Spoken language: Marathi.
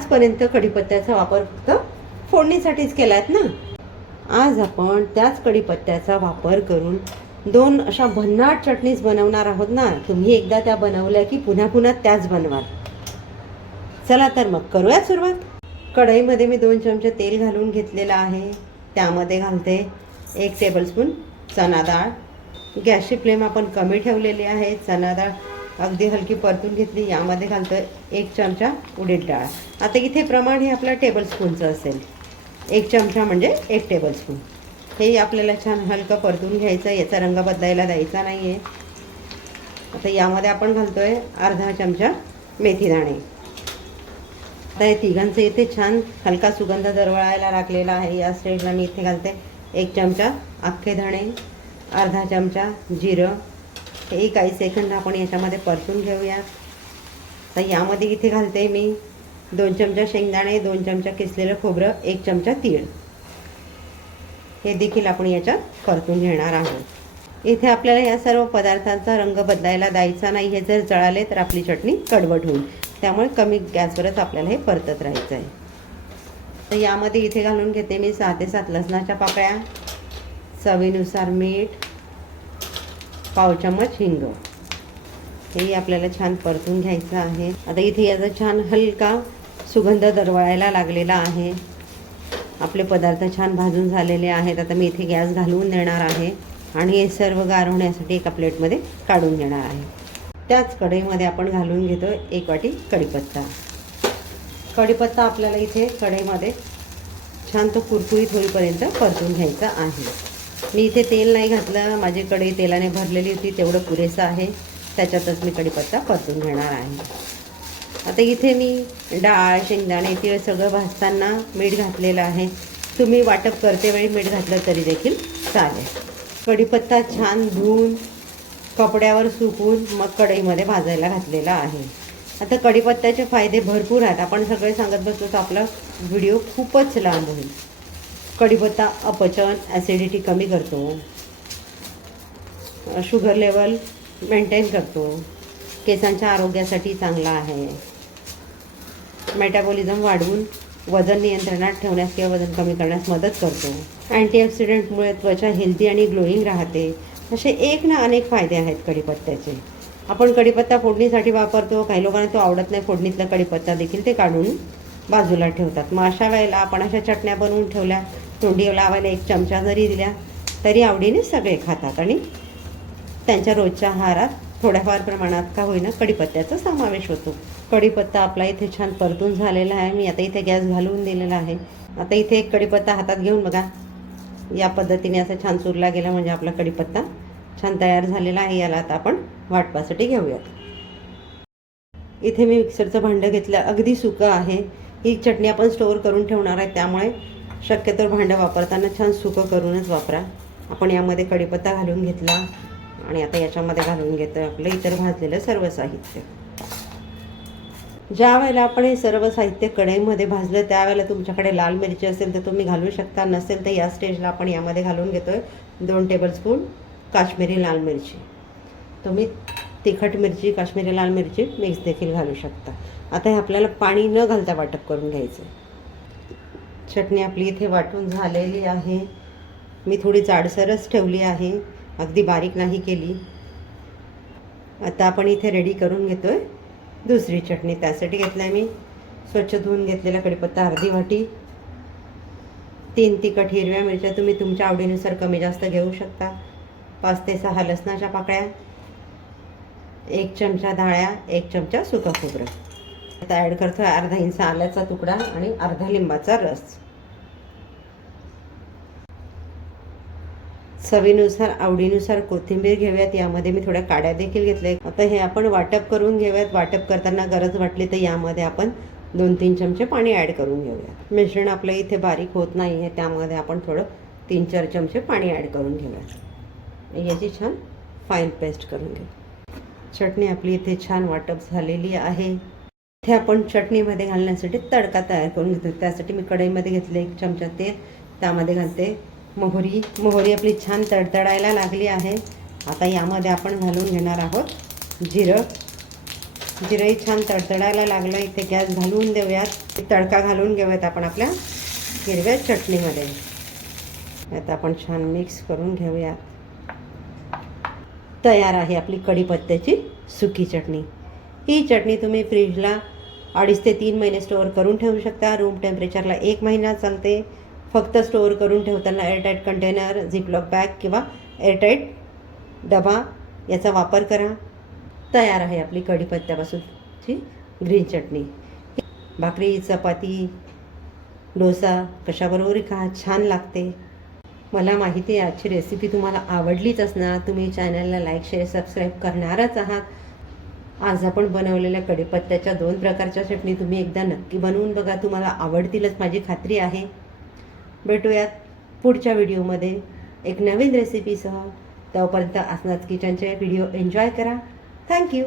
आजपर्यंत कढीपत्त्याचा वापर फक्त फोडणीसाठीच केला आहे ना. आज आपण त्याच कढीपत्त्याचा वापर करून 2 अशा भन्नाट चटणीज बनवणार आहोत ना. तुम्ही एकदा त्या बनवल्या की पुन्हा पुन्हा त्याच बनवाल. चला तर मग करूया सुरुवात. कढईमध्ये मी 2 चमचे तेल घालून घेतलेलं आहे. त्यामध्ये घालते 1 टेबलस्पून चणा डाळ. गॅसची फ्लेम आपण कमी ठेवलेली आहे. चणा डाळ अगदी हलकी परतून घेतली. यामध्ये घालतो 1 चमचा उडीद डाळ. आता इथे प्रमाण हे आपलं टेबलस्पूनचं असेल. 1 चमचा म्हणजे 1 टेबलस्पून. हे आपल्याला छान हलकं परतून घ्यायचं. याचा रंग बदलायला द्यायचा नाही आहे. आता यामध्ये आपण घालतो आहे अर्धा चमचा मेथी दाणे. आता हे तिघांचं इथे छान हलका सुगंध दरवळायला लागलेला आहे. या स्टेजला मी इथे घालते 1 चमचा अख्खे धणे, अर्धा चमचा जिरं. हे काही सेकंद आपण याच्यामध्ये परतून घेऊया. तर यामध्ये इथे घालते मी 2 चमचा शेंगदाणे, 2 चमचा किसलेलं खोबरं, 1 चमचा तीळ. हे देखील आपण याच्यात परतून घेणार आहोत. इथे आपल्याला या सर्व पदार्थांचा रंग बदलायला द्यायचा नाही. हे जर जळाले तर आपली चटणी कडवट होईल. त्यामुळे कमी गॅसवरच आपल्याला हे परतत राहायचं आहे. तर यामध्ये इथे घालून घेते मी 6 ते 7 लसणाच्या पाकळ्या, चवीनुसार मीठ, पाव चमच हिंग. हेही आपल्याला छान परतून घ्यायचं आहे. आता इथे याचा छान हलका सुगंध दरवळायला लागलेला आहे. आपले पदार्थ छान भाजून झालेले आहेत. आता मी इथे गॅस घालवून देणार आहे आणि हे सर्व गार होण्यासाठी एका प्लेटमध्ये काढून घेणार आहे. त्याच कढईमध्ये आपण घालून घेतो 1 वाटी कढीपत्ता. कढीपत्ता आपल्याला इथे कढईमध्ये छान तो कुरकुरीत होईपर्यंत परतून घ्यायचा आहे. मी इथे तेल नाही घातलं. माझी कढई तेलाने भरलेली होती. तेवढं पुरेसं आहे. त्याच्यातच मी कढीपत्ता परतून घेणार आहे. आता इथे मी डाळ, शेंगदाणे, तीळ सगळं भाजताना मीठ घातलेलं आहे. तुम्ही वाटप करते वेळी मीठ घातलं तरी देखील चालेल. कढीपत्ता छान धुवून कपड्यावर सुकवून मग कढईमध्ये भाजायला घातलेला आहे. आता कढीपत्त्याचे फायदे भरपूर आहेत. आपण सगळे सांगत बसलो तर आपला व्हिडिओ खूपच लांब होईल. कढीपत्ता अपचन, ॲसिडिटी कमी करतो, शुगर लेवल मेंटेन करतो, केसांच्या आरोग्यासाठी चांगला आहे, मेटाबॉलिझम वाढवून वजन नियंत्रणात ठेवण्यास किंवा वजन कमी करण्यास मदत करतो, अँटीऑक्सिडंटमुळे त्वचा हेल्दी आणि ग्लोईंग राहते. असे एक ना अनेक फायदे आहेत कढीपत्त्याचे. आपण कढीपत्ता फोडणीसाठी वापरतो. काही लोकांना तो आवडत नाही. फोडणीतला कढीपत्ता देखील ते काढून बाजूला ठेवतात. मग अशा वेळेला आपण अशा चटण्या बनवून ठेवल्या, तोंडी लावायला 1 चमचा जरी दिल्या तरी आवडीने सगळे खातात आणि त्यांच्या रोजच्या आहारात थोड्याफार प्रमाणात का होईना कढीपत्त्याचा समावेश होतो. कढीपत्ता आपला इथे छान परतून झालेला आहे. मी आता इथे गॅस घालवून दिलेला आहे. आता इथे एक कढीपत्ता हातात घेऊन बघा. या पद्धतीने असं छान चुरला गेला म्हणजे आपला कढीपत्ता छान तयार झालेला आहे. याला आता आपण वाटपासाठी घेऊयात. इथे मी मिक्सरचं भांडं घेतलं. अगदी सुकं आहे. ही चटणी आपण स्टोअर करून ठेवणार आहे. त्यामुळे शक्यतो भांडं वापरताना छान सुकं करूनच वापरा. आपण यामध्ये कढीपत्ता घालून घेतला आणि आता याच्यामध्ये घालून घेतो आपलं इतर भाजलेलं सर्व साहित्य. ज्या वेळेला आपण हे सर्व साहित्य कढईमध्ये भाजलं त्यावेळेला तुमच्याकडे लाल मिरची असेल तर तुम्ही घालू शकता. नसेल तर या स्टेजला आपण यामध्ये घालून घेतो आहे 2 टेबलस्पून काश्मीरी लाल मिरची. तुम्ही तिखट मिरची, काश्मीरी लाल मिरची मिक्स देखील घालू शकता. आता हे आपल्याला पाणी न घालता वाटप करून घ्यायचं. चटणी आपली इथे वाटून झालेली आहे. मी थोडी जाडसरच ठेवली आहे, अगदी बारीक नाही केली. आता आपण इथे रेडी करून घेतो आहे दुसरी चटणी. त्यासाठी घेतलं आहे मी स्वच्छ धुवून घेतलेला कढीपत्ता अर्धी वाटी, 3 तिखट हिरव्या मिरच्या तुम्ही तुमच्या आवडीनुसार कमी जास्त घेऊ शकता, 5 ते 6 लसणाच्या पाकळ्या, 1 चमचा डाळ्या, 1 चमचा सुकं खोबरं. आता ॲड करतो आहे अर्धा इंच आल्याचा तुकडा आणि अर्धा लिंबाचा रस. चवीनुसार आवडीनुसार कोथिंबीर घेऊयात. यामध्ये मी थोड्या काड्या देखील घेतल्या. आता हे आपण वाटप करून घेऊयात. वाटप करताना गरज वाटली तर यामध्ये आपण 2-3 चमचे पाणी ॲड करून घेऊयात. मिश्रण आपलं इथे बारीक होत नाही आहे, त्यामध्ये आपण थोडं 3-4 चमचे पाणी ॲड करून घेऊयात. याची छान फाईन पेस्ट करून घेऊ. चटणी आपली इथे छान वाटप झालेली आहे. इथे आपण चटणीमध्ये घालण्यासाठी तडका तयार करून घेतो. त्यासाठी मी कढईमध्ये घेतले 1 चमचा तेल. त्यामध्ये घालते मोहरी. मोहरी आपली छान तडतडायला लागली आहे. आता यामध्ये आपण घालून घेणार आहोत जिरं. जिरंही छान तडतडायला लागलं. इथे गॅस घालवून देऊयात. तडका घालून घेऊयात आपण आपल्या हिरव्या चटणीमध्ये. आता आपण छान मिक्स करून घेऊयात. तयार आहे आपली कढीपत्त्याची सुकी चटणी. ही चटणी तुम्ही फ्रीजला 2.5 ते 3 महिने स्टोअर करून ठेवू शकता. रूम टेम्परेचरला 1 महिना चालते. फक्त स्टोअर करून ठेवताना एअरटाईट कंटेनर, झिपलॉक बॅग किंवा एअरटाईट डबा याचा वापर करा. तयार आहे आपली कढीपत्त्यापासूनची ग्रीन चटणी. भाकरी, चपाती, डोसा कशाबरोबरही खा, छान लागते. मला माहिती आहे आजची रेसिपी तुम्हाला आवडलीच असणार. तुम्ही चॅनलला लाईक, शेअर, सबस्क्राईब करणारच आहात. आज आपण बनवलेल्या कढीपत्त्याच्या 2 प्रकारच्या चटणी तुम्ही एकदा नक्की बनवून बघा. तुम्हाला आवडतीलच माझी खात्री आहे. भेटूयात पुढच्या व्हिडिओमध्ये एक नवीन रेसिपीसह. तोपर्यंत आसनाज किचनचे व्हिडिओ एन्जॉय करा. थँक्यू.